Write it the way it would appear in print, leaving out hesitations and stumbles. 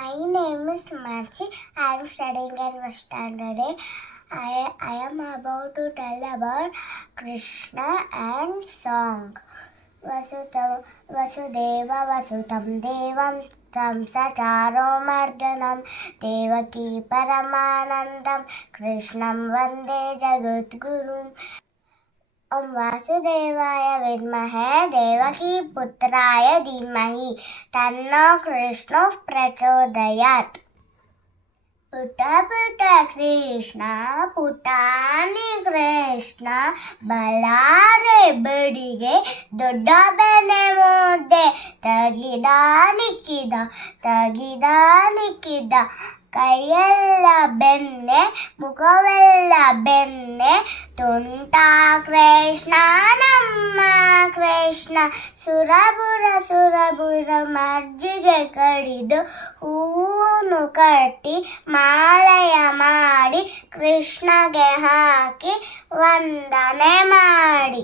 My name is Mansi. I am studying in first standard. I am about to tell about Krishna and song. Vasudeva Vasutam Devam Tam Sacharo Mardanam Devaki Paramanandam Krishnam Vande Jagadgurum. Om Vasudevaya Vidmahe Devaki Putraya Dhimahi Tanno Krishna Prachodayat. Puta puta Krishna, putani Krishna, balare ಬಡಿಗೆ ದೊಡ್ಡ ಬೆನೆ ಮುದ್ದೆ ತಗಿದ ಕೈಯೆಲ್ಲ ಬೆನ್ನೆ ಮುಖವೆಲ್ಲ ಬೆನ್ನೆ ತುಂಟ ಕೃಷ್ಣ ನಮ್ಮ ಕೃಷ್ಣ ಸುರಬುರ ಮಜ್ಜಿಗೆ ಕಡಿದು ಹೂವನ್ನು ಕಟ್ಟಿ ಮಾಲೆಯ ಮಾಡಿ ಕೃಷ್ಣಗೆ ಹಾಕಿ ವಂದನೆ ಮಾಡಿ